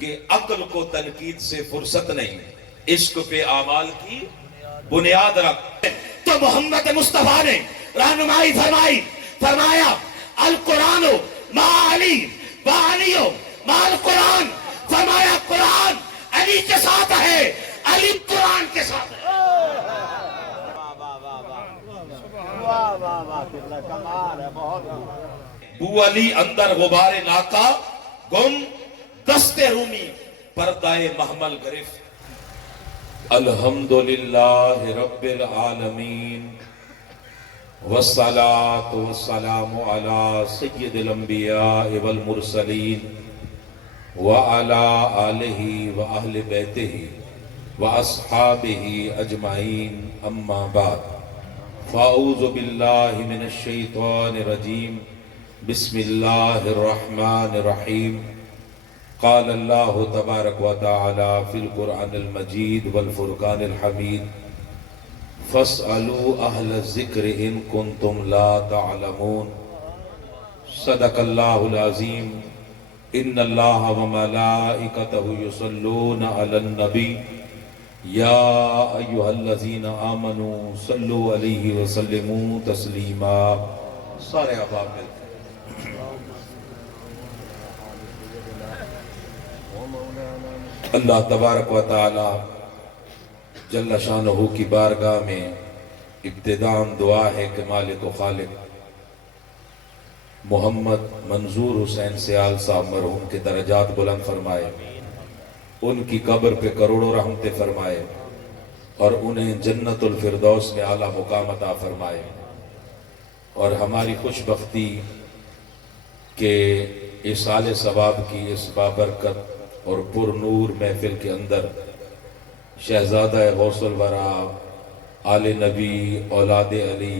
کہ عقل کو تنقید سے فرصت نہیں، عشق پہ اعمال کی بنیاد رکھ۔ تو محمد مصطفیٰ نے رہنمائی فرمایا القرآن ما علی و علی ما القرآن، فرمایا قرآن علی کے ساتھ ہے، علی قرآن کے ساتھ ہے۔ بو علی اندر غبار ناکا گم، دست رومی پردائے محمل گرفت۔ الحمدللہ رب العالمین والصلاة والسلام علی سید الانبیاء والمرسلین وعلی آلہ وآہل بیتہ واصحابہ اجمعین، اما بعد فاعوذ باللہ من الشیطان الرجیم، بسم اللہ الرحمن الرحیم۔ قال اللہ تبارک و تعالی فی القرآن المجید والفرقان الحمید، فاسألوا اہل الذکر ان کنتم لا تعلمون۔ صدق اللہ العظیم۔ ان اللہ وملائکتہ یصلون علی النبی یا ایہا الذین آمنوا صلوا علیہ وسلموا تسلیما۔ سارے احباب ملتے اللہ تبارک و تعالی جل شانہ کی بارگاہ میں ابتداءً دعا ہے کہ مالک و خالق محمد منظور حسین سیال صاحب مرحوم کے درجات بلند فرمائے، ان کی قبر پہ کروڑوں رحمتیں فرمائے اور انہیں جنت الفردوس میں اعلیٰ مقام عطا فرمائے، اور ہماری خوش بختی کہ ایصال ثواب کی اس بابرکت اور پر نور محفل کے اندر شہزادہ غوث الورا، آل نبی، اولاد علی،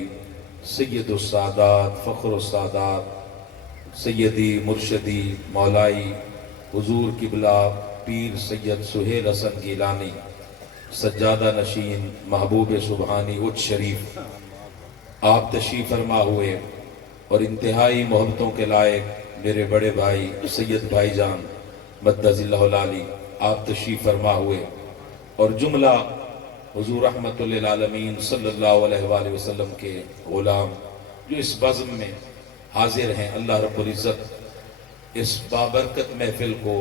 سید السادات، فخر السادات، سیدی مرشدی مولائی حضور قبلہ پیر سید سہیل حسن گیلانی، سجادہ نشین محبوب سبحانی اچ شریف، آپ تشریف فرما ہوئے اور انتہائی محبتوں کے لائق میرے بڑے بھائی سید بھائی جان مدد اللہ العالی، آپ تشریف فرما ہوئے، اور جملہ حضور رحمت للعالمین صلی اللہ علیہ وآلہ وسلم کے غلام جو اس بزم میں حاضر ہیں، اللہ رب العزت اس بابرکت محفل کو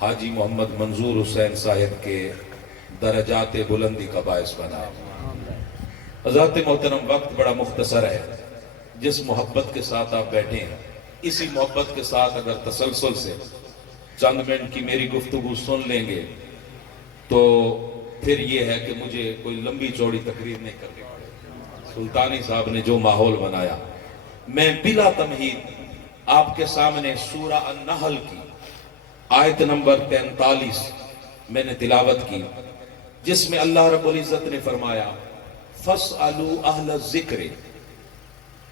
حاجی محمد منظور حسین صاحب کے درجات بلندی کا باعث بنا۔ حضرات محترم، وقت بڑا مختصر ہے، جس محبت کے ساتھ آپ بیٹھے ہیں اسی محبت کے ساتھ اگر تسلسل سے چند منٹ کی میری گفتگو سن لیں گے تو پھر یہ ہے کہ مجھے کوئی لمبی چوڑی تقریر نہیں کرنی پڑے۔ سلطانی صاحب نے جو ماحول بنایا، میں بلا تمہید آپ کے سامنے سورہ النحل کی آیت نمبر 43 میں نے تلاوت کی، جس میں اللہ رب العزت نے فرمایا فَاسْأَلُوا أَهْلَ الذِّكْرِ،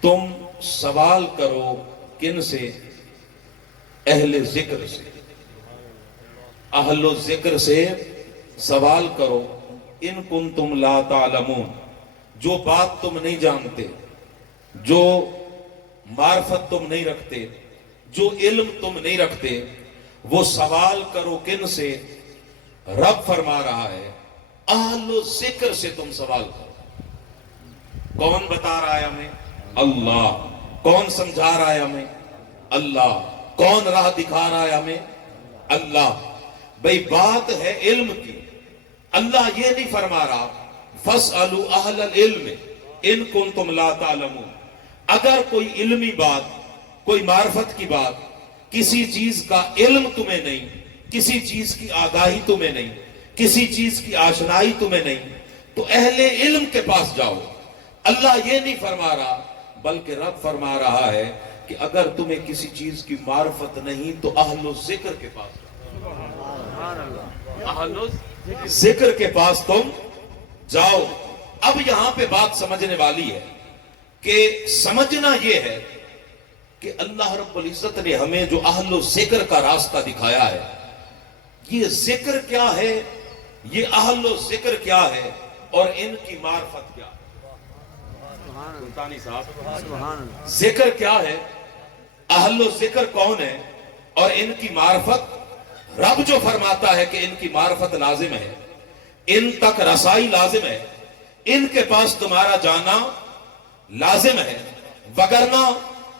تم سوال کرو کن سے؟ اہل ذکر سے، اہل ذکر سے سوال کرو، ان کنتم لا تعلمون، جو بات تم نہیں جانتے، جو معرفت تم نہیں رکھتے، جو علم تم نہیں رکھتے، وہ سوال کرو کن سے؟ رب فرما رہا ہے اہل ذکر سے تم سوال کرو۔ کون بتا رہا ہے ہمیں؟ اللہ۔ کون سمجھا رہا ہے ہمیں؟ اللہ۔ کون راہ دکھا رہا ہے ہمیں؟ اللہ۔ بھئی بات ہے علم کی، اللہ یہ نہیں فرما رہا فَاسْأَلُوا أَهْلَ الْعِلْمِ إِن كُنتُمْ لَا تَعْلَمُونَ۔ اگر کوئی علمی بات، کوئی معرفت کی بات، کسی چیز کا علم تمہیں نہیں، کسی چیز کی آگاہی تمہیں نہیں، کسی چیز کی آشنائی تمہیں نہیں، تو اہل علم کے پاس جاؤ۔ اللہ یہ نہیں فرما رہا، بلکہ رب فرما رہا ہے کہ اگر تمہیں کسی چیز کی معرفت نہیں تو اہل ذکر کے پاس جاؤ۔ ذکر کے پاس تم جاؤ۔ اب یہاں پہ بات سمجھنے والی ہے کہ سمجھنا یہ ہے کہ اللہ رب العزت نے ہمیں جو اہل ذکر کا راستہ دکھایا ہے، یہ ذکر کیا ہے، یہ اہل ذکر کیا ہے، اور ان کی معرفت کیا ہے۔ سلطانی صاحب، ذکر کیا ہے، اہل ذکر کون ہے، اور ان کی معرفت रब जो फरमाता है कि इनकी मार्फत लाजिम है, इन तक रसाई लाजिम है, इनके पास तुम्हारा जाना लाजिम है, वगरना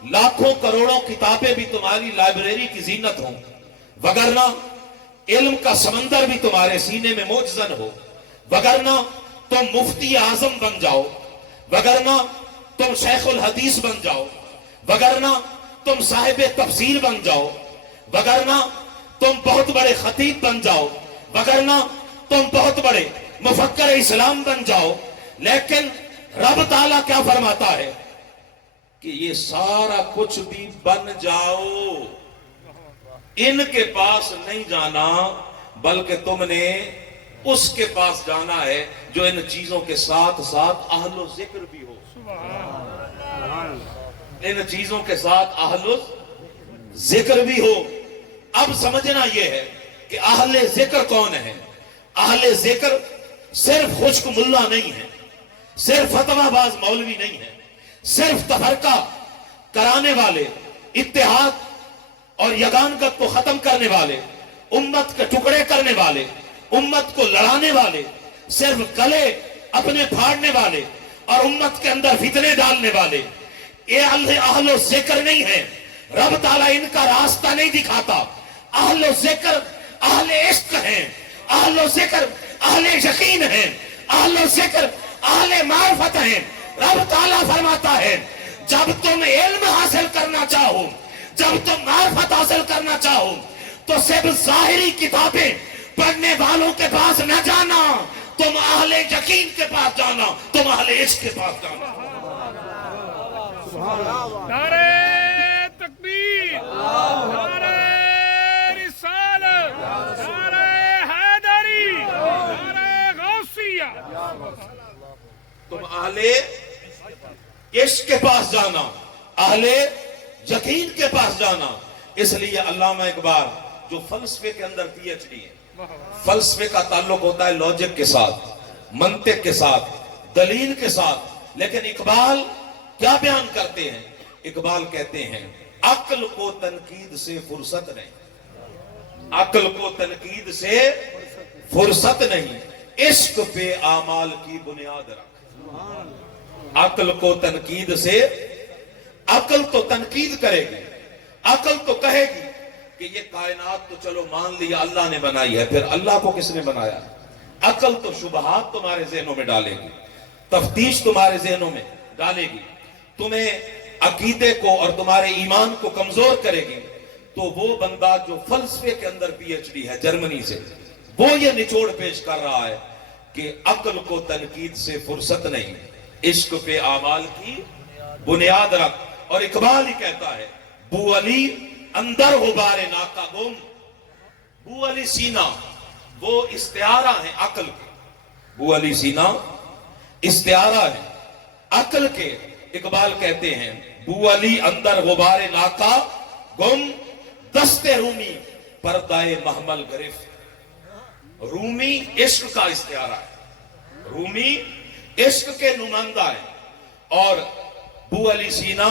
लाखों करोड़ों किताबें भी तुम्हारी लाइब्रेरी की जीनत हो, वगरना इल्म का समंदर भी तुम्हारे सीने में मोजजन हो, वगरना तुम मुफ्ती आजम बन जाओ, वगरना तुम शेखुल हदीस बन जाओ, वगरना तुम साहिब तफसीर बन जाओ, वगरना तुम बहुत बड़े खतीब बन जाओ, वगरना तुम बहुत बड़े मुफक्कर इस्लाम बन जाओ, लेकिन रब ताला क्या फरमाता है कि ये सारा कुछ भी बन जाओ, इनके पास नहीं जाना, बल्कि तुमने उसके पास जाना है जो इन चीजों के साथ साथ अहलो जिक्र भी हो। इन चीजों के साथ अहलो जिक्र भी हो। अब समझना यह है कि अहले जिक्र कौन है। अहले जिक्र सिर्फ खुश्क मुल्ला नहीं है, सिर्फ फतवाबाज मौलवी नहीं है, सिर्फ तफरका कराने वाले, इत्तेहाद और यगानगत को खत्म करने वाले, उम्मत के टुकड़े करने वाले, उम्मत को लड़ाने वाले, सिर्फ गले अपने फाड़ने वाले और उम्मत के अंदर फितने डालने वाले, ये अहलो जिक्र नहीं है। रब ताला इनका रास्ता नहीं दिखाता। अहलो जिक्र अहले इश्क हैं, अहलो जिक्र अहले यकीन हैं, अहलो जिक्र अहले मार्फत हैं। रब ताला फरमाता है जब तुम इल्म हासिल करना चाहो, जब तुम मार्फत हासिल करना चाहो, तो सिर्फ जाहिरी किताबें पढ़ने वालों के पास न जाना, तुम अहले यकीन के पास जाना, तुम अहले इश्क के पास जाना। नारे तकबीर, नारे रिसालत, नारे हैदरी, नारे गौसिया। तुम अहले इश्क के पास जाना, अहले यकीन के पास जाना। इसलिए अल्लामा इकबाल जो फलसफे के अंदर पीएचडी है, फलसफे का ताल्लुक होता है लॉजिक के साथ, मंतिक के साथ, दलील के साथ, लेकिन इकबाल क्या बयान करते हैं? इकबाल कहते हैं अक्ल को तनकीद से फुर्सत नहीं, अक्ल को तनकीद से फुर्सत नहीं, इश्क पे आमाल की बुनियाद रख। अक्ल को तनकीद से, अक्ल तो तनकीद करेगी, अक्ल तो कहेगी कि ये कायनात तो चलो मान लिया अल्लाह ने बनाई है, फिर अल्लाह को किसने बनाया? अक्ल तो शुबहात तुम्हारे ज़हनों में डालेगी, तफ्तीश तुम्हारे ज़हनों में डालेगी, तुम्हें अकीदे को और तुम्हारे ईमान को कमजोर करेगी। तो वो बंदा जो फलसफे के अंदर पीएचडी है जर्मनी से, वो ये निचोड़ पेश कर रहा है कि अक्ल को तनकीद से फुर्सत नहीं, इश्क पे आमाल की बुनियाद रख। और इकबाल ही कहता है बू अली अंदर गुबारे नाका गुम, बू अली सीना वो इस्तिआरा है अक्ल के, बू अली सीना इस्तिआरा है अक्ल के। इकबाल कहते हैं बू अली अंदर गुबारे नाका गुम, दस्ते रूमी पर्दाए महमल गिरफ्त। रूमी इश्क का इस्तिआरा है, रूमी इश्क के नुमाइंदा है और बू अली सीना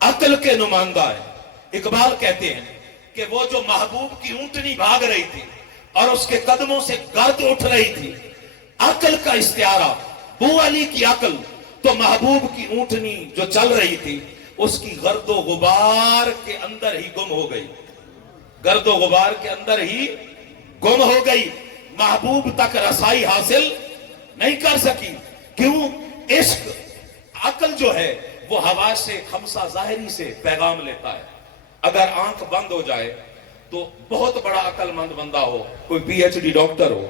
अक्ल के नुमाइंदा है। इकबाल कहते हैं कि वो जो महबूब की ऊंटनी भाग रही थी और उसके कदमों से गर्द उठ रही थी, अक्ल का इस्तिआरा, बू अली की अक्ल तो महबूब की ऊंटनी जो चल रही थी उसकी गर्दो गुबार के अंदर ही गुम हो गई, गर्दो गुबार के अंदर ही गुम हो गई, महबूब तक रसाई हासिल नहीं कर सकी। क्यों? इश्क, अक्ल जो है वो हवा से, खमसा जाहिरी से पैगाम लेता है। अगर आंख बंद हो जाए तो बहुत बड़ा अक्लमंद बंदा हो, कोई पीएचडी डॉक्टर हो,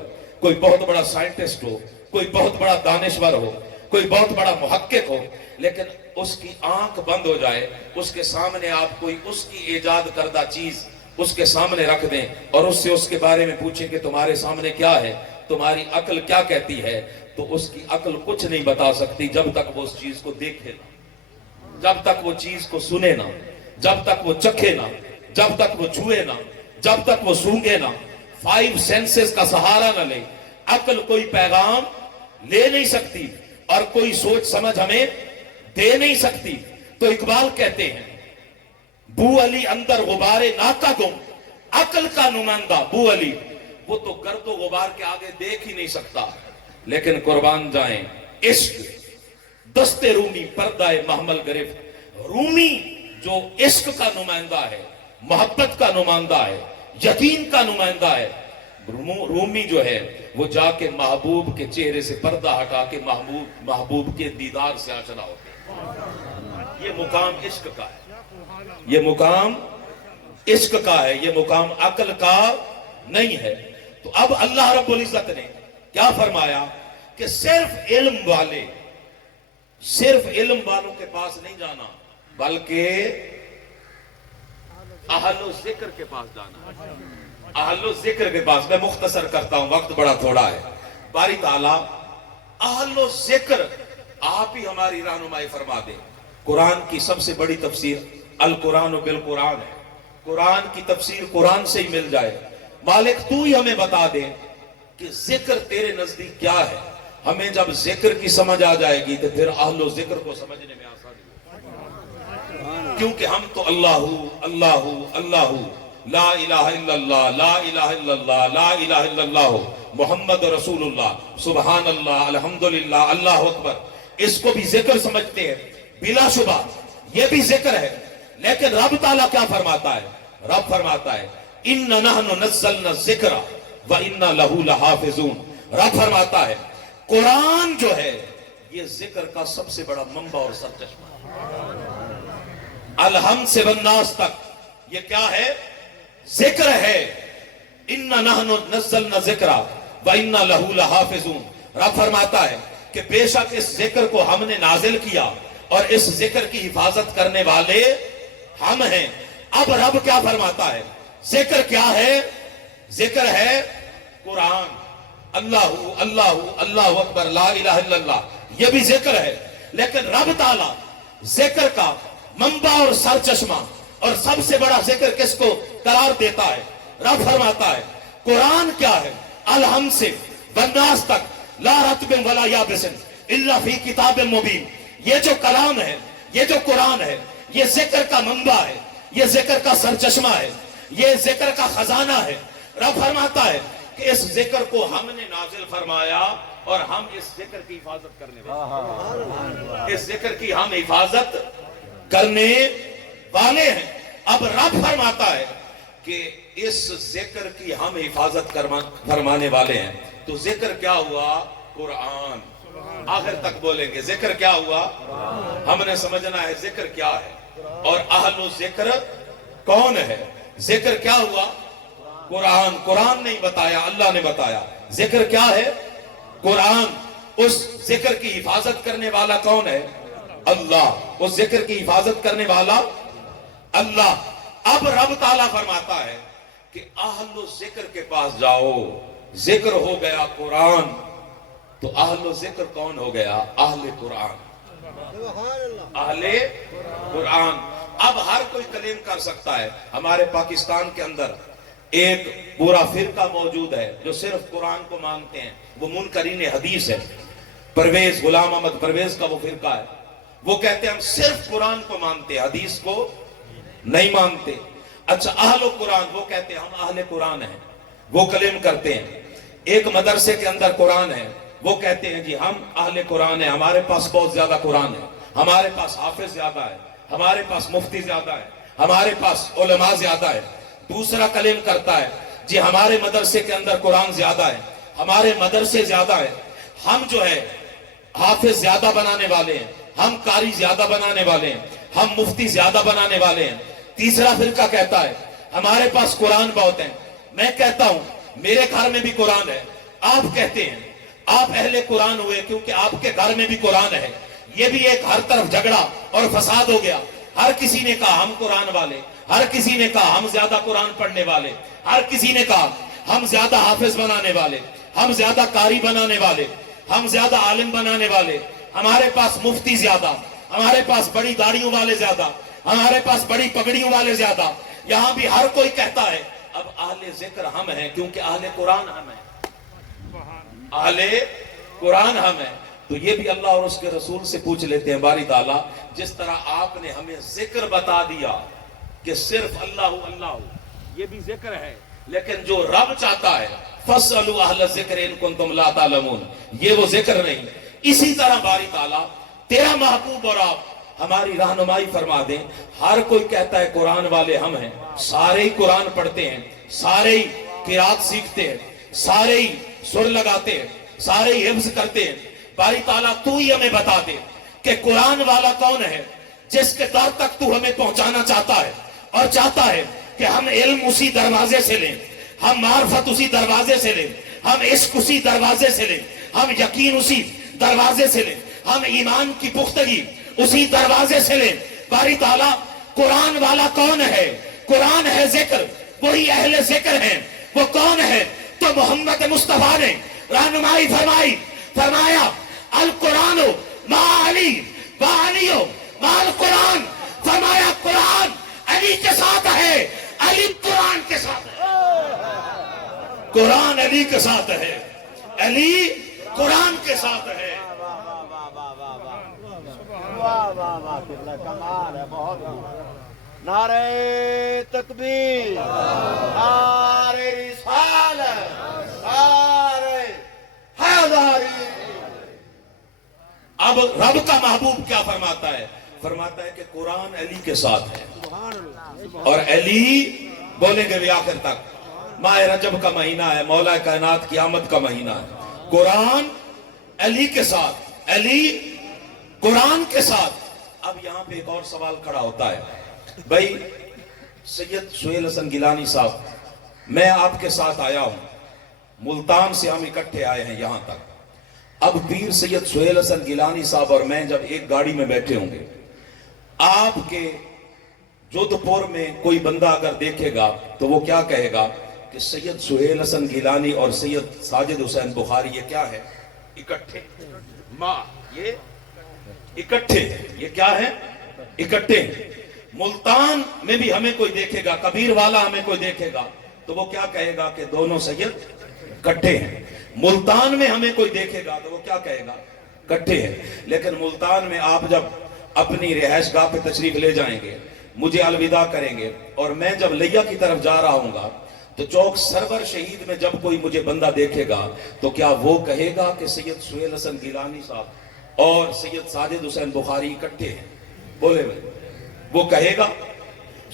कोई बहुत बड़ा साइंटिस्ट हो, कोई बहुत बड़ा दानिश्वर हो, कोई बहुत बड़ा मुहक्किक हो, लेकिन उसकी आंख बंद हो जाए, उसके सामने आप कोई उसकी इजाद करदा चीज उसके सामने रख दें और उससे उसके बारे में पूछें कि तुम्हारे सामने क्या है, तुम्हारी अक्ल क्या कहती है, तो उसकी अक्ल कुछ नहीं बता सकती जब तक वो उस चीज को देखे ना, जब तक वो चीज को सुने ना, जब तक वो चखे ना, जब तक वो छुए ना, जब तक वो सूंघे ना, 5 सेंसेस का सहारा ना ले, अक्ल कोई पैगाम ले नहीं सकती और कोई सोच समझ हमें दे नहीं सकती। तो इकबाल कहते हैं बू अली अंदर गुबारे नाका गुम, अकल का नुमाइंदा अबू अली, वो तो गर्दो गुबार के आगे देख ही नहीं सकता, लेकिन कुर्बान जाएं इश्क दस्ते रूमी पर्दाए महमल गिरफ्त। रूमी जो इश्क का नुमाइंदा है, मोहब्बत का नुमाइंदा है, यकीन का नुमाइंदा है, रूमी जो है वो जाके महबूब के चेहरे से पर्दा हटा के महबूब के दीदार से आशना होते हैं। ये मुकाम इश्क का है, ये मुकाम इश्क का है, ये मुकाम अक्ल का नहीं है। तो अब अल्लाह रब्बुल इज्जत ने क्या फरमाया कि सिर्फ इल्म वालों के पास नहीं जाना, बल्कि अहलो जिक्र के पास जाना। अहलो जिक्र के पास, मैं मुख्तसर करता हूं, वक्त बड़ा थोड़ा है। बारी ताला अहलो जिक्र आप ही हमारी रहनुमाई फरमा दे। कुरान की सबसे बड़ी तफसीर अल कुरान बिल कुरान है। कुरान की तफसीर कुरान से ही मिल जाए। मालिक तू ही हमें बता दे कि जिक्र तेरे नजदीक क्या है। हमें जब जिक्र की समझ आ जाएगी तो फिर अहलो जिक्र को समझने में आसानी होगी, क्योंकि हम तो अल्लाहु अल्लाहु अल्लाहु ला इलाहा इल्लल्लाह ला इलाहा इल्लल्लाह ला इलाहा इल्लल्लाह मुहम्मद रसूलुल्लाह सुभान अल्लाह अल्हम्दुलिल्लाह अल्लाहु अकबर, इसको भी जिक्र समझते हैं। बिलाशुबा ये भी जिक्र है, लेकिन रब ताला क्या फरमाता है? रब फरमाता है इन्ना नहनु नज़्ज़लना ज़िक्रा व इन्ना लहू लहाफ़िज़ून। रब फरमाता है कुरान जो है ये जिक्र का सबसे बड़ा मंबा और सरचश्मा है। अलहम से वन्नास तक ये क्या है? जिक्र है। इन्ना नहनु नज़्ज़लना ज़िक्रा व इन्ना लहू लहाफ़िज़ून। रब फरमाता है कि बेशक इस जिक्र को हमने नाजिल किया और इस जिक्र की हिफाजत करने वाले हम हैं। अब रब क्या फरमाता है? जिक्र क्या है? जिक्र है कुरान। अल्लाहु अल्लाहु अल्लाहु अकबर ला इलाहा इल्लल्लाह, ये भी जिक्र है। लेकिन रब ताला जिक्र का मंबा और सरचश्मा और सबसे बड़ा जिक्र किसको करार देता है? रब फरमाता है कुरान क्या है? अलहम से वन्नास तक ला रत्बिन वला याबिसिन इल्ला फी किताबिन मुबीन। ये जो कलाम है, ये जो कुरान है, ये जिक्र का मंबा है, ये जिक्र का सरचश्मा है, ये जिक्र का खजाना है। रब फरमाता है कि इस जिक्र को हमने नाजिल फरमाया और हम इस जिक्र की हिफाजत करने वाले, इस जिक्र की हम हिफाजत करने वाले हैं। अब रब फरमाता है कि इस जिक्र की हम हिफाजत फरमाने वाले हैं। तो जिक्र क्या हुआ? कुरान। आखिर तक बोलेंगे जिक्र क्या हुआ? हमने समझना है जिक्र क्या है और अहलो जिक्र कौन है। जिक्र क्या हुआ? कुरान। कुरान नहीं बताया, अल्लाह ने बताया। जिक्र क्या है? कुरान। उस जिक्र की हिफाजत करने वाला कौन है? अल्लाह। उस जिक्र की हिफाजत करने वाला अल्लाह। अब रब ताला फरमाता है कि अहलो जिक्र के पास जाओ। जिक्र हो गया कुरान, तो अहलो जिक्र कौन हो गया? अहले कुरान। अहले कुरान। अब हर कोई कलीम कर सकता है। हमारे पाकिस्तान के अंदर एक पूरा फिरका मौजूद है जो सिर्फ कुरान को मानते हैं, वो मुनकरीन हदीस है। परवेज, गुलाम अहमद परवेज का वो फिरका है। वो कहते हैं हम सिर्फ कुरान को मानते हैं, हदीस को नहीं मानते। अच्छा, अहलो कुरान, वो कहते हैं हम अहले कुरान हैं, वो कलीम करते हैं। एक मदरसे के अंदर कुरान है, वो कहते हैं जी हम अहले कुरान है, हमारे पास बहुत ज्यादा कुरान है, हमारे पास हाफिज ज्यादा है, हमारे पास मुफ्ती ज्यादा है, हमारे पास उलमा ज्यादा है। दूसरा कलीम करता है जी हमारे मदरसे के अंदर कुरान ज्यादा है, हमारे मदरसे ज्यादा है, हम जो है हाफिज ज्यादा बनाने वाले हैं, हम कारी ज्यादा बनाने वाले हैं, हम मुफ्ती ज्यादा बनाने वाले हैं। तीसरा फिरका कहता है हमारे पास कुरान बहुत है। मैं कहता हूं मेरे घर में भी कुरान है। आप कहते हैं आप अहले कुरान हुए क्योंकि आपके घर में भी कुरान है। ये भी एक हर तरफ झगड़ा और फसाद हो गया। हर किसी ने कहा हम कुरान वाले, हर किसी ने कहा हम ज्यादा कुरान पढ़ने वाले, हर किसी ने कहा हम ज्यादा हाफिज बनाने वाले, हम ज्यादा कारी बनाने वाले, हम ज्यादा आलिम बनाने वाले, हमारे पास मुफ्ती ज्यादा, हमारे पास बड़ी दाढ़ियों वाले ज्यादा, हमारे पास बड़ी पगड़ियों वाले ज्यादा। यहां भी हर कोई कहता है अब अहले जिक्र हम हैं क्योंकि अहले कुरान हम हैं, अहले कुरान हम हैं। तो ये भी अल्लाह और उसके रसूल से पूछ लेते हैं बारी ताला, जिस तरह आपने हमें जिक्र बता दिया कि सिर्फ अल्लाह अल्लाह, یہ بھی ذکر ہے. لیکن جو رب چاہتا ہے فَاسْأَلُوا أَهْلَ الذِّكْرِ إِن كُنتُمْ لَا تَعْلَمُونَ، یہ وہ ذکر نہیں. اسی طرح باری تعالیٰ تیرا محبوب اور آپ ہماری رہنمائی فرما دیں. ہر کوئی کہتا ہے قرآن والے ہم ہیں، سارے ہی قرآن پڑھتے ہیں، سارے ہی قرات سیکھتے ہیں، سارے ہی سر لگاتے ہیں، سارے ہی حفظ کرتے ہیں. باری تعالیٰ تو ہی ہمیں بتا دے کہ قرآن والا کون ہے جس کے در تک تو ہمیں پہنچانا چاہتا ہے اور چاہتا ہے کہ ہم علم اسی دروازے سے لیں، ہم معرفت اسی دروازے سے لیں، ہم عشق اسی دروازے سے لیں، ہم یقین اسی دروازے سے لیں، ہم ایمان کی پختگی اسی دروازے سے لیں. باری تعالیٰ قرآن والا کون ہے؟ قرآن ہے ذکر، وہی اہل ذکر ہیں. وہ کون ہے؟ تو محمد مصطفیٰ نے رہنمائی فرمائی، فرمایا القرآن ما علی و علی ما القرآن. فرمایا قرآن علی کے ساتھ ہے، علی قرآن کے ساتھ ہے. قرآن علی کے ساتھ ہے، علی قرآن کے ساتھ ہے. کمال ہے، بہت نعرہ تکبیر، نعرہ رسالت، نعرہ حیدری. اب رب کا محبوب کیا فرماتا ہے؟ فرماتا ہے کہ قرآن علی کے ساتھ ہے، اور علی بولیں گے بھی آخر تک. ماہ رجب کا مہینہ ہے، مولا کائنات کی آمد کا مہینہ ہے. قرآن علی کے ساتھ، علی قرآن کے ساتھ. اب یہاں پہ ایک اور سوال کھڑا ہوتا ہے، بھائی سید سہیل حسن گیلانی صاحب، میں آپ کے ساتھ آیا ہوں، ملتان سے ہم اکٹھے آئے ہیں یہاں تک. اب پیر سید سہیل حسن گیلانی صاحب اور میں جب ایک گاڑی میں بیٹھے ہوں گے، آپ کے جودھ پور میں کوئی بندہ اگر دیکھے گا تو وہ کیا کہے گا کہ سید سہیل حسن گیلانی اور سید ساجد حسین بخاری یہ کیا ہے؟ اکٹھے. ماں یہ اکٹھے، یہ کیا ہے؟ اکٹھے. ملتان میں بھی ہمیں کوئی دیکھے گا، کبیر والا ہمیں کوئی دیکھے گا تو وہ کیا کہے گا کہ دونوں سید اکٹھے ہیں. ملتان میں ہمیں کوئی دیکھے گا تو وہ کیا کہے گا؟ اکٹھے ہیں. لیکن ملتان میں آپ جب اپنی رہائش گاہ پہ تشریف لے جائیں گے، مجھے الوداع کریں گے، اور میں جب لیا کی طرف جا رہا ہوں گا تو چوک سرور شہید میں جب کوئی مجھے بندہ دیکھے گا تو کیا وہ کہے گا کہ سید سہیل حسن گیلانی صاحب اور سید ساجد حسین بخاری اکٹھے ہیں؟ بولے بھائی، وہ کہے گا.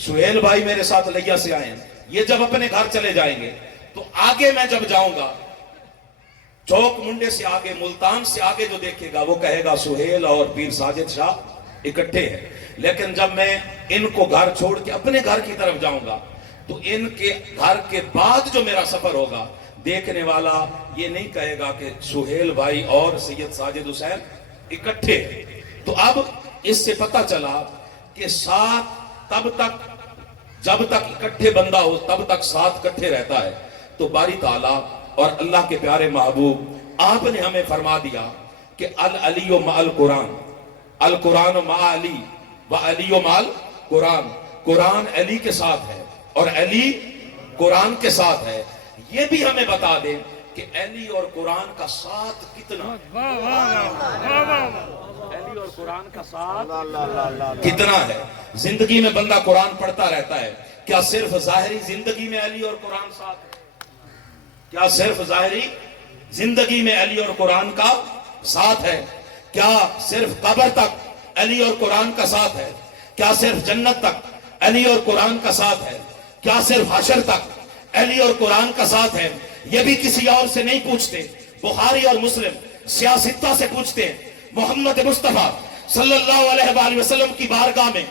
سہیل بھائی میرے ساتھ لیا سے آئے ہیں، یہ جب اپنے گھر چلے جائیں گے تو آگے میں جب جاؤں گا چوک منڈے سے آگے، ملتان سے آگے جو دیکھے گا وہ کہے گا سہیل اور پیر ساجد شاہ اکٹھے ہیں. لیکن جب میں ان کو گھر چھوڑ کے اپنے گھر کی طرف جاؤں گا تو ان کے گھر کے بعد جو میرا سفر ہوگا، دیکھنے والا یہ نہیں کہے گا کہ سہیل بھائی اور سید ساجد حسین اکٹھے ہیں. تو اب اس سے پتہ چلا کہ ساتھ تب تک، جب تک اکٹھے بندہ ہو تب تک ساتھ اکٹھے رہتا ہے. تو باری تعالیٰ اور اللہ کے پیارے محبوب آپ نے ہمیں فرما دیا کہ العلی و مع القرآن، القرآن مع علی و علی و مع القرآن. قرآن علی کے ساتھ ہے اور علی قرآن کے ساتھ ہے. یہ بھی ہمیں بتا دیں کہ علی اور قرآن کا ساتھ کتنا ہے. علی اور قرآن کا ساتھ کتنا ہے. زندگی میں بندہ قرآن پڑھتا رہتا ہے، کیا صرف ظاہری زندگی میں علی اور قرآن ساتھ ہے؟ کیا صرف ظاہری زندگی میں علی اور قرآن کا ساتھ ہے؟ کیا صرف قبر تک علی اور قرآن کا ساتھ ہے؟ کیا صرف جنت تک علی اور قرآن کا ساتھ ہے؟ کیا صرف حشر تک علی اور قرآن کا ساتھ ہے؟ یہ بھی کسی اور سے نہیں پوچھتے، بخاری اور مسلم سیاستہ سے پوچھتے ہیں. محمد مصطفیٰ صلی اللہ علیہ وآلہ وسلم کی بارگاہ میں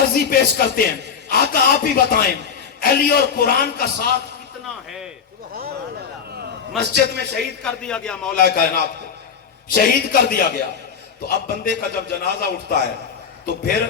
عرضی پیش کرتے ہیں، آقا آپ ہی بتائیں علی اور قرآن کا ساتھ کتنا ہے؟ مسجد میں شہید کر دیا گیا، مولا کائنات کو شہید کر دیا گیا. تو اب بندے کا جب جنازہ اٹھتا ہے تو پھر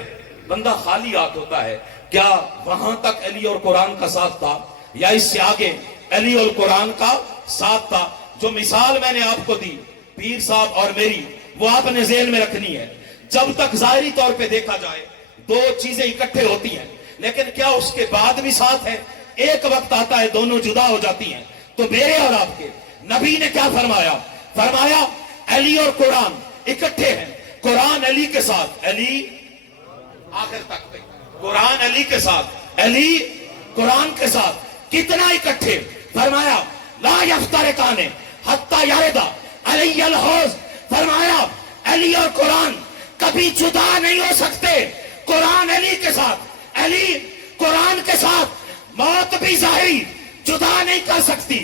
بندہ خالی ہاتھ ہوتا ہے. کیا وہاں تک علی اور قرآن کا ساتھ تھا یا اس سے آگے علی اور قرآن کا ساتھ تھا؟ جو مثال میں نے آپ کو دی پیر صاحب اور میری، وہ آپ نے ذہن میں رکھنی ہے. جب تک ظاہری طور پہ دیکھا جائے دو چیزیں اکٹھے ہوتی ہیں، لیکن کیا اس کے بعد بھی ساتھ ہے؟ ایک وقت آتا ہے دونوں جدا ہو جاتی ہیں. تو میرے اور آپ کے نبی نے کیا فرمایا؟ فرمایا علی اور قرآن اکٹھے ہیں. قرآن علی کے ساتھ، علی آخر تک گئی، قرآن علی کے ساتھ، علی قرآن کے ساتھ. कितना इकट्ठे, फरमाया ला यफ्तरिकाने हत्ता यारिदा अलैयल हौज, फरमाया अली और कुरान कभी जुदा नहीं हो सकते। कुरान अली के साथ, अली कुरान के साथ, मौत भी जाहिरी जुदा नहीं कर सकती,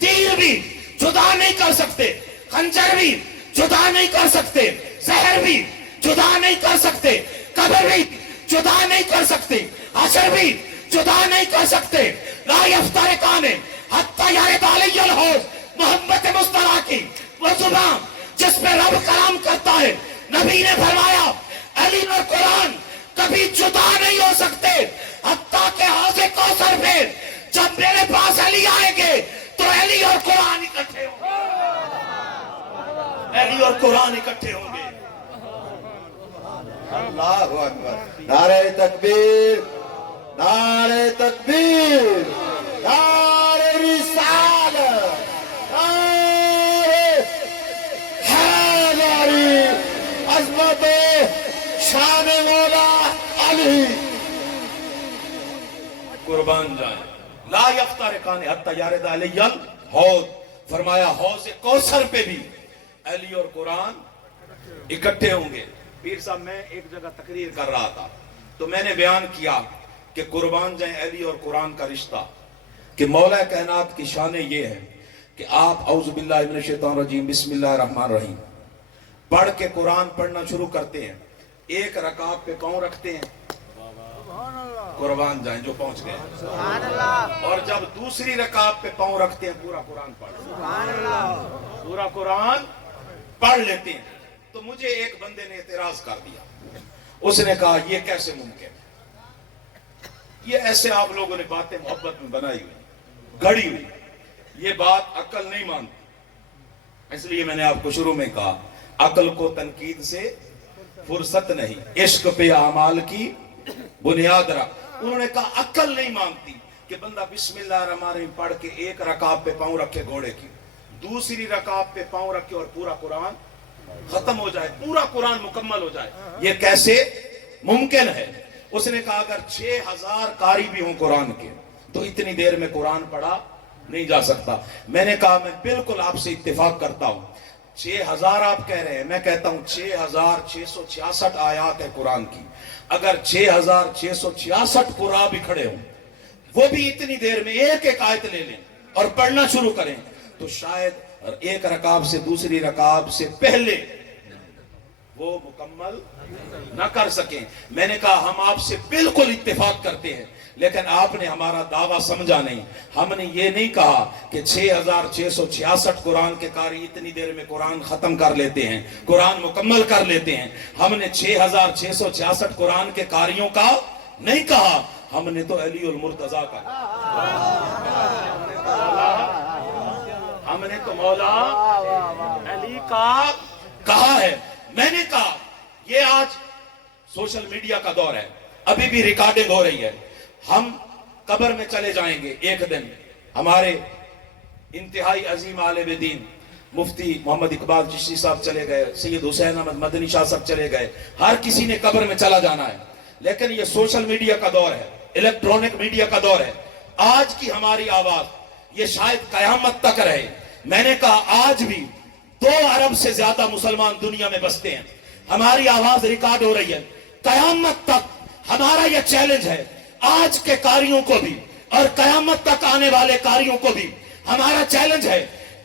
तीर भी जुदा नहीं कर सकते, खंजर भी जुदा नहीं कर सकते, जहर भी जुदा नहीं कर सकते, कब्र भी जुदा नहीं कर सकते, हशर भी जुदा नहीं कर सकते। ला यफ्तरिकाने हत्ता यारिदा अलैयल हौज, मोहम्मद मुस्तफा की वो जुबान जिस पे रब कलाम करता है, नबी ने फरमाया अली और कुरान कभी जुदा नहीं हो सकते। हत्ता के हौज़े कौसर पे जब मेरे पास अली आएंगे तो अली और कुरान इकट्ठे होंगे, अली और कुरान इकट्ठे होंगे। अल्लाहु अकबर। नारे तकबीर, नारे तकबीर, नारे रिसालत, नारे हैदरी, अज़मत शान मौला अली। कुर्बान जाए। ला यफ्तरिकाने हत्ता यारिदा अलैयल हौज, फरमाया हौज़े कौसर पे भी अली और कुरान इकट्ठे होंगे। पीर साहब, मैं एक जगह तकरीर कर रहा था तो मैंने बयान किया कि कुर्बान जाए अली और कुरान का रिश्ता, कि मौला कायनात की शान ये है कि आप औज़ु बिल्लाहि मिनश शैतानिर रजीम बिस्मिल्लाहिर रहमानिर रहीम पढ़ के कुरान पढ़ना शुरू करते हैं, एक रकात पे पांव रखते हैं, कुर्बान जाए जो पहुंच गए, और जब दूसरी रकात पे पांव रखते हैं पूरा कुरान पूरा कुरान पढ़ लेते हैं। तो मुझे एक बंदे ने एतराज कर दिया, उसने कहा ये कैसे मुमकिन है, ये ऐसे आप लोगों ने बातें मोहब्बत में बनाई हुई, घड़ी हुई, ये बात अक्ल नहीं मानती। इसलिए मैंने आपको शुरू में कहा अक्ल को तनकीद से फुर्सत नहीं, इश्क पे अमाल की बुनियाद रख। उन्होंने कहा अक्ल नहीं मानती कि बंदा बिस्मिल्लाहिर्रहमानिर्रहीम पढ़ के एक रकात पे पांव रखे घोड़े की, दूसरी रकात पे पांव रखे और पूरा कुरान खत्म हो जाए, पूरा कुरान मुकम्मल हो जाए, ये कैसे मुमकिन है। उसने कहा अगर 6000 कारी भी हों कुरान के तो इतनी देर में कुरान पढ़ा नहीं जा सकता। मैंने कहा मैं बिल्कुल आपसे इत्तेफाक करता हूं, 6000 आप कह रहे हैं, मैं कहता हूं 6666 आयात है कुरान की। अगर 6666 कुरान भी खड़े हों, वो भी इतनी देर में एक एक आयत ले लें और पढ़ना शुरू करें तो शायद एक रकाब से दूसरी रकाब से पहले वो मुकम्मल ना कर सकें। मैंने कहा हम आपसे बिल्कुल इत्तेफाक करते हैं, लेकिन आपने हमारा दावा समझा नहीं। हमने ये नहीं कहा कि 6666 कुरान के कारी इतनी देर में कुरान खत्म कर लेते हैं, कुरान मुकम्मल कर लेते हैं। हमने 6666 कुरान के कारियों का नहीं कहा, हमने तो अली उल मुर्तजा का, हमने तो मौला अली का कहा है। मैंने कहा ये आज सोशल मीडिया का दौर है, अभी भी रिकॉर्डिंग हो रही है, हम कब्र में चले जाएंगे एक दिन। हमारे इंतहाई अजीम आलिम दीन मुफ्ती मोहम्मद इकबाल चिश्ती साहब चले गए, सैयद हुसैन अहमद मदनी शाह साहब चले गए, हर किसी ने कब्र में चला जाना है। लेकिन ये सोशल मीडिया का दौर है, इलेक्ट्रॉनिक मीडिया का दौर है। आज की हमारी आवाज ये शायद कयामत तक रहे। मैंने कहा आज भी 2 अरब से ज्यादा मुसलमान दुनिया में बसते हैं, हमारी आवाज रिकॉर्ड हो रही है। कयामत तक हमारा यह चैलेंज है, आज के कारियों को भी और कयामत तक आने वाले कारियों को भी हमारा चैलेंज है।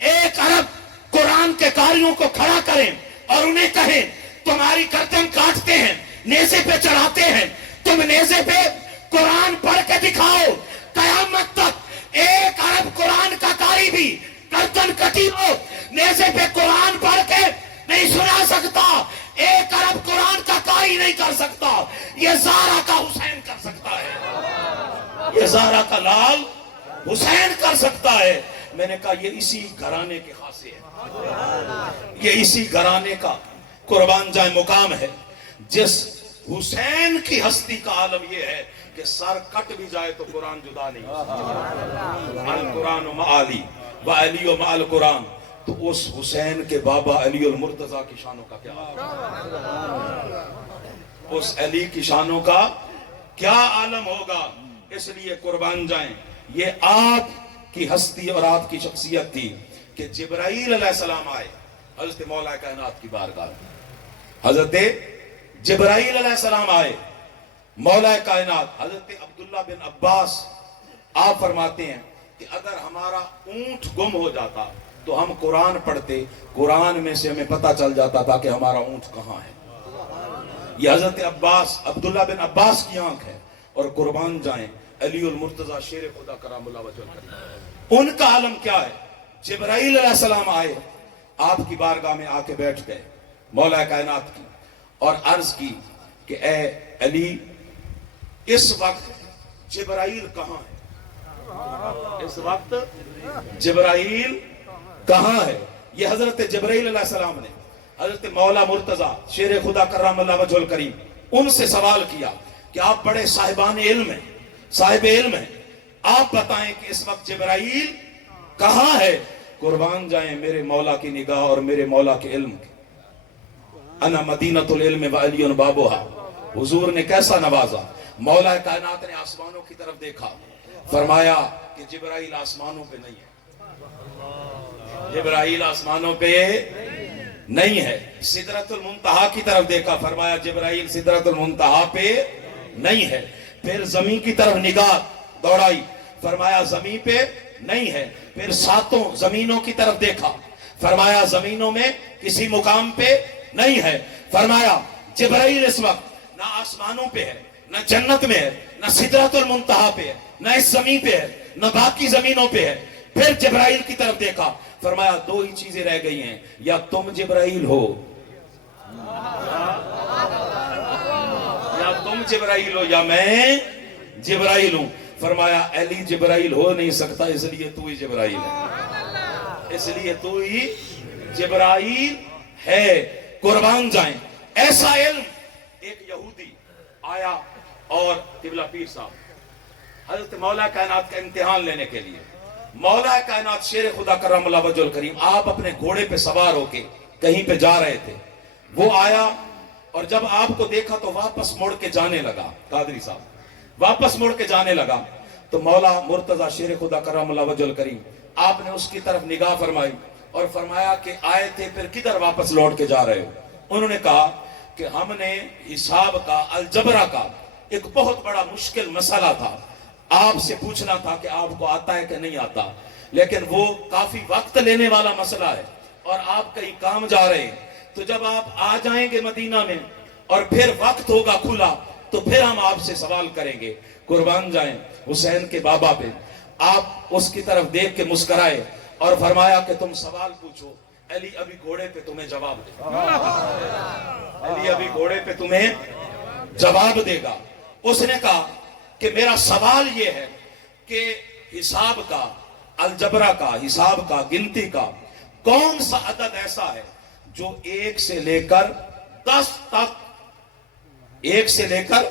1 अरब कुरान के कारियों को खड़ा करें और उन्हें कहें तुम्हारी गर्दन काटते हैं, नेज़े पे चढ़ाते हैं, तुम नेज़े पे कुरान पढ़ के दिखाओ। कयामत तक 1 अरब कुरान का कारी भी गर्दन कटी हो, नेज़े पे कुरान पढ़ के नहीं सुना सकता। 1 अरब कुरान का कारी नहीं कर सकता, ये ज़ारा का हुसैन कर सकता है, ये ज़ारा का लाल हुसैन कर सकता है। मैंने कहा ये इसी घराने के खासे है, ये इसी घराने का कुर्बान जाए मुकाम है, जिस हुसैन की हस्ती का आलम यह है कि सर कट भी जाए तो कुरान जुदा नहीं। अल कुरान माली व अली माल कुरान, तो उस हुसैन के बाबा अली उल मुर्तजा की शानों का क्या, उस अली की शानों का क्या आलम होगा। इसलिए कुर्बान जाएं یہ آپ کی ہستی اور آپ کی شخصیت تھی کہ جبرائیل علیہ السلام آئے حضرت مولا کائنات کی بارگاہ میں. حضرت جبرائیل علیہ السلام آئے مولا کائنات. حضرت عبداللہ بن عباس آپ فرماتے ہیں کہ اگر ہمارا اونٹ گم ہو جاتا تو ہم قرآن پڑھتے, قرآن میں سے ہمیں پتہ چل جاتا تھا کہ ہمارا اونٹ کہاں ہے. یہ حضرت عباس, عبداللہ بن عباس کی آنکھ ہے. اور قربان جائیں علی المرتضی شیر خدا کرام اللہ وجہ کریم, ان کا عالم کیا ہے. جبرائیل علیہ السلام آئے, آپ کی بارگاہ میں آ کے بیٹھ گئے مولا کائنات کی, اور عرض کی کہ اے علی اس وقت جبرائیل کہاں ہے, اس وقت جبرائیل کہاں ہے. یہ حضرت جبرائیل علیہ السلام نے حضرت مولا مرتضی شیر خدا کرام اللہ وجہ الکریم ان سے سوال کیا کہ آپ بڑے صاحبان علم ہیں, صاحب علم ہیں, آپ بتائیں کہ اس وقت جبرائیل کہاں ہے. قربان جائیں میرے مولا کی نگاہ اور میرے مولا کے علم کی. انا مدینۃ العلم وعلی بابوہا. حضور نے کیسا نوازا. مولا کائنات نے آسمانوں کی طرف دیکھا, فرمایا کہ جبرائیل آسمانوں پہ نہیں ہے, جبرائیل آسمانوں پہ نہیں ہے. سدرۃ المنتہا کی طرف دیکھا, فرمایا جبرائیل سدرۃ المنتہا پہ نہیں ہے. پھر زمین کی طرف نگاہ دوڑائی, فرمایا زمین پہ نہیں ہے. پھر ساتوں زمینوں کی طرف دیکھا, فرمایا زمینوں میں کسی مقام پہ نہیں ہے. فرمایا جبرائیل اس وقت نہ آسمانوں پہ ہے, نہ جنت میں ہے, نہ سدرۃ المنتہا پہ ہے, نہ اس زمین پہ ہے, نہ باقی زمینوں پہ ہے. پھر جبرائیل کی طرف دیکھا, فرمایا دو ہی چیزیں رہ گئی ہیں, یا تم جبرائیل ہو, یا تم جبرائیل ہو یا میں جبرائیل ہوں. فرمایا علی جبرائیل ہو نہیں سکتا, اس لیے تو ہی جبرائیل ہے, اس لیے تو ہی جبرائیل ہے. قربان جائیں ایسا علم. ایک یہودی آیا اور قبلہ پیر صاحب حضرت مولا کائنات کا امتحان لینے کے لیے, مولا کائنات شیر خدا کرم اللہ وجہ الکریم آپ اپنے گھوڑے پہ سوار ہو کے کہیں پہ جا رہے تھے. وہ آیا اور جب آپ کو دیکھا تو واپس مڑ کے جانے لگا. قادری صاحب واپس مڑ کے جانے لگا تو مولا مرتضی شیر خدا کرم اللہ وجہ الکریم آپ نے اس کی طرف نگاہ فرمائی اور فرمایا کہ آئے تھے پھر کدھر واپس لوٹ کے جا رہے ہو. انہوں نے کہا کہ ہم نے حساب کا, الجبرا کا ایک بہت بڑا مشکل مسئلہ تھا, آپ سے پوچھنا تھا کہ آپ کو آتا ہے کہ نہیں آتا, لیکن وہ کافی وقت لینے والا مسئلہ ہے اور آپ کہیں کام جا رہے ہیں. تو جب آپ آ جائیں گے مدینہ میں اور پھر وقت ہوگا کھلا تو پھر ہم آپ سے سوال کریں گے. قربان جائیں حسین کے بابا پہ آپ اس کی طرف دیکھ کے مسکرائے اور فرمایا کہ تم سوال پوچھو, علی ابھی گھوڑے پہ تمہیں جواب دے گا, علی ابھی گھوڑے پہ تمہیں جواب دے گا. اس نے کہا کہ میرا سوال یہ ہے کہ حساب کا, الجبرا کا, حساب کا, گنتی کا کون سا عدد ایسا ہے جو 1 سے لے کر 10 تک, 1 سے لے کر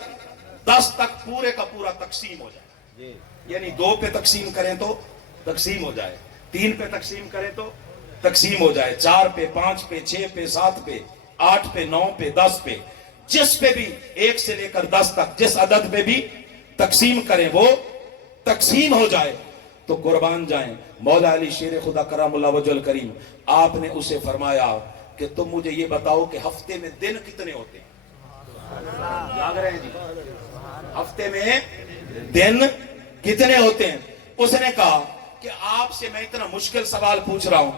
10 تک پورے کا پورا تقسیم ہو جائے. یعنی 2 پہ تقسیم کریں تو تقسیم ہو جائے, 3 پہ تقسیم کریں تو تقسیم ہو جائے, 4 پہ, 5 پہ, 6 پہ, 7 پہ, 8 پہ, 9 پہ, 10 پہ, جس پہ بھی 1 سے لے کر 10 تک جس عدد پہ بھی تقسیم کریں وہ تقسیم ہو جائے. تو قربان جائیں مولا علی شیر خدا کرم اللہ وجہ الکریم آپ نے اسے فرمایا کہ تم مجھے یہ بتاؤ کہ ہفتے میں دن کتنے ہوتے ہیں. یاد رہے جی, ہفتے میں دن کتنے ہوتے ہیں. اس نے کہا کہ آپ سے میں اتنا مشکل سوال پوچھ رہا ہوں,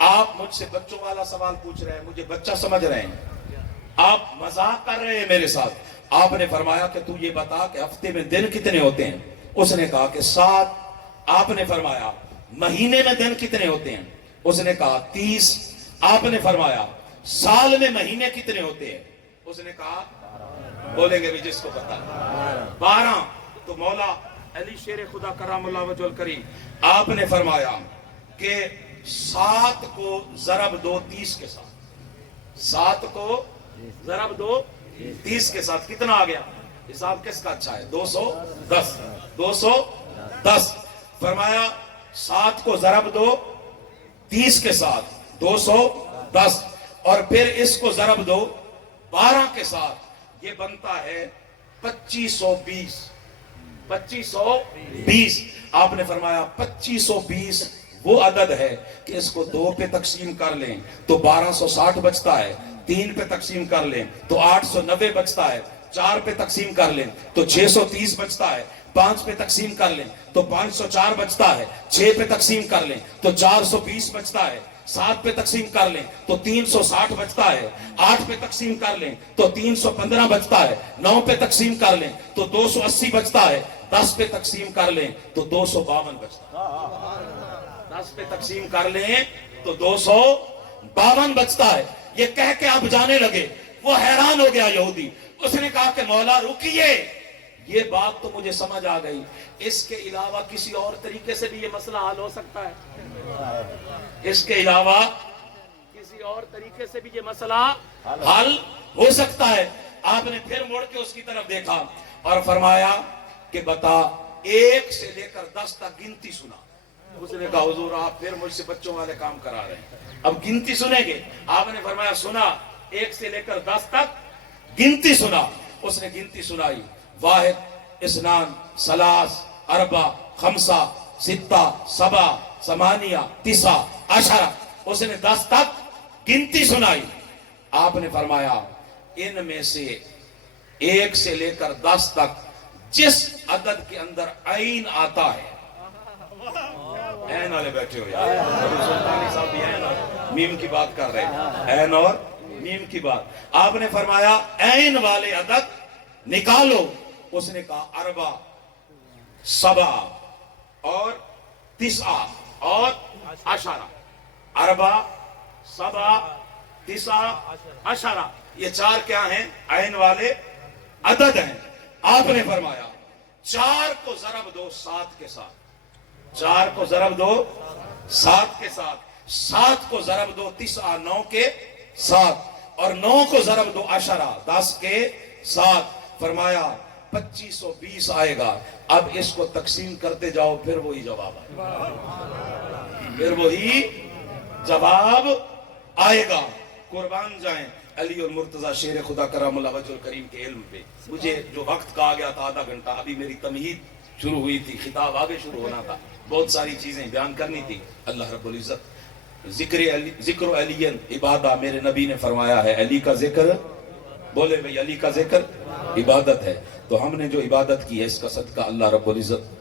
آپ مجھ سے بچوں والا سوال پوچھ رہے ہیں, مجھے بچہ سمجھ رہے ہیں, آپ مذاق کر رہے ہیں میرے ساتھ. آپ نے فرمایا کہ تو یہ بتا کہ ہفتے میں دن کتنے ہوتے ہیں. اس نے کہا کہ 7. آپ نے فرمایا مہینے میں دن کتنے ہوتے ہیں. اس نے کہا 30. آپ نے فرمایا سال میں مہینے کتنے ہوتے ہیں. اس نے کہا بولیں گے بھی جس کو پتا 12. تو مولا علی شیر خدا کرم اللہ وجہ الکریم آپ نے فرمایا کہ 7 کو ضرب دو 30 کے ساتھ, 7 کو ضرب دو 30 کے ساتھ کتنا آ گیا. حساب کس کا اچھا ہے. 210. 210. فرمایا 7 کو ضرب دو 30 کے ساتھ 210, اور پھر اس کو ضرب دو 12 کے ساتھ, یہ بنتا ہے 2520. 2520. आपने फरमाया 2520 वो अदद है कि इसको 2 पे तकसीम कर लें तो 1260 बचता है, 3 पे तकसीम कर लें तो 890 बचता है, 4 पे तकसीम कर लें तो 630 बचता है, 5 पे तकसीम कर लें तो 504 बचता है, 6 पे तकसीम कर लें तो 420 बचता है, 7 पे तकसीम कर लें तो 360 बचता है, 8 पे तकसीम कर लें तो 315 बचता है, 9 पे तकसीम कर लें तो 280 बचता है, 10 पे तकसीम कर लें तो 252 बचता है, 10 पे तकसीम कर लें तो 252 बचता है। ये कह के आप जाने लगे। वो हैरान हो गया यहूदी, उसने कहा कि मौला रुकिए, ये बात तो मुझे समझ आ गई, इसके अलावा किसी और तरीके से भी ये मसला हल हो सकता है, इसके अलावा किसी और तरीके से भी ये मसला हल हो सकता है। आपने फिर मुड़ के उसकी तरफ देखा और फरमाया कि बता 1 से लेकर 10 तक गिनती सुना। उसने कहा हुजूर आप फिर मुझसे बच्चों वाले काम करा रहे हैं, अब गिनती सुनेंगे? आपने फरमाया सुना, 1 से लेकर 10 तक गिनती सुना। उसने गिनती सुनाई, वाहिद, इस्नान, सलास, अरबा, खमसा, सित्ता, सबा, समानिया, तिसा, अशरा। उसने 10 तक गिनती सुनाई। आपने फरमाया इनमें से 1 से लेकर 10 तक जिस अदद के अंदर ऐन आता है, ऐन वाले बैठे हो यार, सुल्तानी साहब भी ऐन और मीम की बात कर रहे हैं, ऐन और मीम की बात। आपने फरमाया ऐन वाले अदद निकालो। उसने कहा अरबा, सबा और तिसा और अशरा। अरबा, सबा, तिसा, अशरा, ये 4 क्या हैं? ऐन वाले अदद हैं। आपने फरमाया 4 को जरब दो 7 के साथ, 4 को जरब दो 7 के साथ, 7 को जरब दो तिसा 9 के साथ, और 9 को जरब दो अशरा 10 के साथ। फरमाया 2520 आएगा। अब इसको तकसीम करते जाओ, फिर वही जवाब आएगा, फिर वही जवाब आएगा। कुर्बान जाएं अली और मुर्तजा शेर खुदा करमुल्लाह वजहुल करीम के इल्म पे। मुझे जो वक्त कहा गया था आधा घंटा, अभी मेरी तमहीद शुरू हुई थी, खिताब आगे शुरू होना था, बहुत सारी चीजें बयान करनी थी। अल्लाह रब्बुल इज्जत जिक्र अलियन इबादा, मेरे नबी ने फरमाया है अली का जिक्र, बोले भाई अली का जिक्र इबादत है। तो हमने जो इबादत की है इसका सदका अल्लाह रब्बुल इज्जत